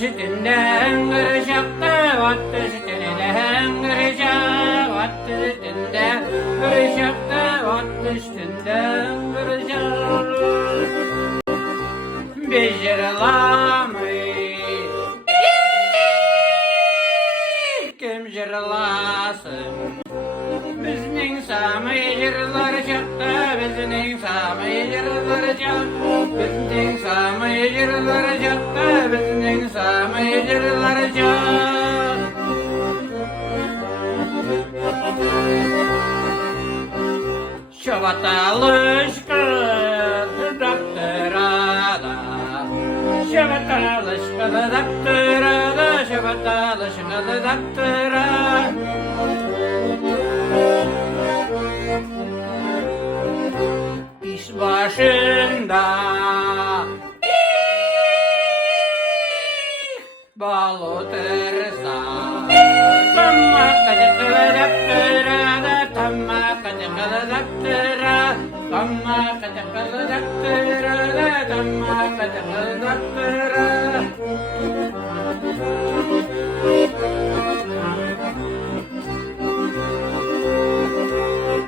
sütünden kırışaktı, vattı sütünden kırışak, vattı sütünden kırışaktı, vattı sütünden kırışak. Becerilamayız, kim cırlasın? Bizning samayırlar çaktı, bizning samayırlar çaktı, bizning samayırlar çaktı, bizning samayırlar çaktı. Şavatalışkır doktorada, şavatalışkır doktorada, şavatalışkır doktorada. İş başında bal otursa, tamma kadıklı doktora, tamma kadıklı doktora, tamma kadıklı doktora, tamma kadıklı doktora.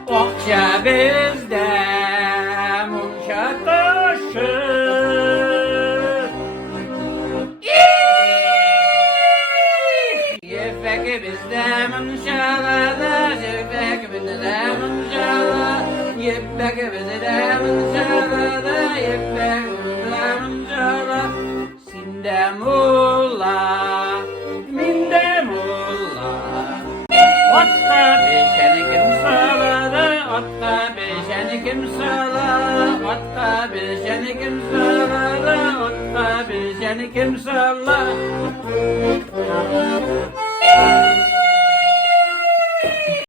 Okşa bizde mumşa taşı, yefek bizde mumşalada, yefek bizde mumşalada, yefek bizde mumşalada, yefek bizde mumşalada. Sinde mulla, minde mulla, otta beşeni kim sağladı, otta beşeni kim sağladı, otta beşeni kim sağladı, otta beşeni kim sağladı.